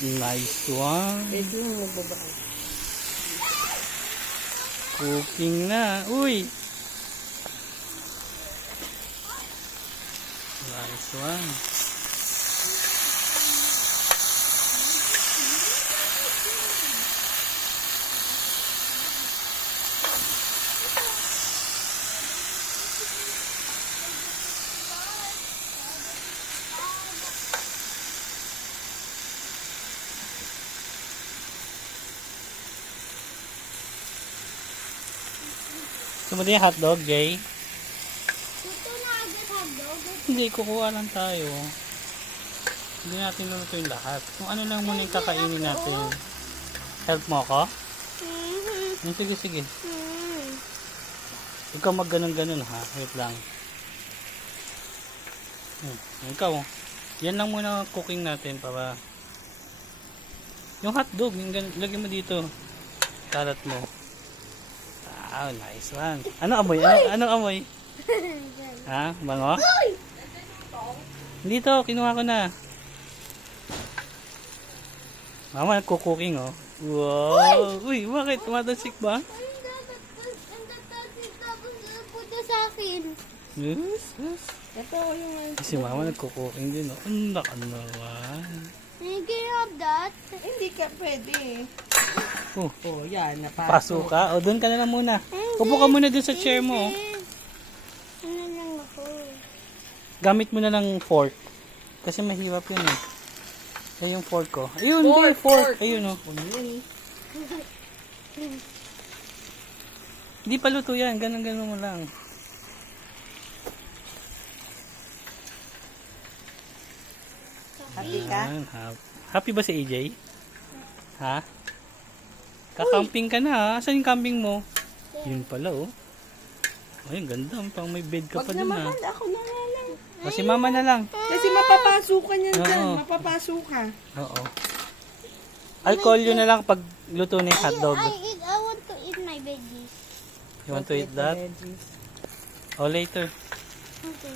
Nice one. Pwede mo magbabaka. Cooking na. Uy! Nice one. Gusto mo din yung hotdog, Jay? Ito na agad hotdog. Hindi, kukuha lang tayo. Hindi natin lulutuin lahat. Kung ano lang muna yung kakainin natin. Help mo ako? Sige, sige. Ikaw mag ganun-ganun ha. Wait lang. Ikaw. Yan lang muna cooking natin para yung hotdog, yung lagyan mo dito. Kalat mo. Wow, nice one. Ano amoy? Anong amoy? Ha? Bango? Dito, kinuha ko na. Mama, nagko-cooking oh. Wow! Uy, bakit? Tumatasik ba? Ang tatasik tapos puto sa akin. Yes, yes. Ito yung... Si mama nagko-cooking din oh. Ang laka naman. Can you have that? Hindi ka pwede. Oh, Oh, yan. paso ka. O, doon ka na lang muna. Upo ka muna doon sa chair mo. Ano lang ako? Gamit mo na ng fork. Kasi mahirap yun eh. Ay, yung fork ko. Ayun, Fork, hindi, fork. fork. Ayun oh. Ano yan eh? Hindi pa luto yan. Ganun-ganun mo lang. Happy ka? Ayan, happy ba si AJ? Ha? Kakamping ka na ha? Saan yung camping mo? Yun pala oh. Ay, ang ganda. Pang may bed ka Wag pa na dun ha. mahal. Ako na nga lang. O, si mama na lang. Kasi mapapasukan yan dyan. Oo. Mapapasukan. Oo. I'll call you na lang pag luto na yung hotdog. I want to eat my veggies. You want to eat that? Veggies. O, later. Okay.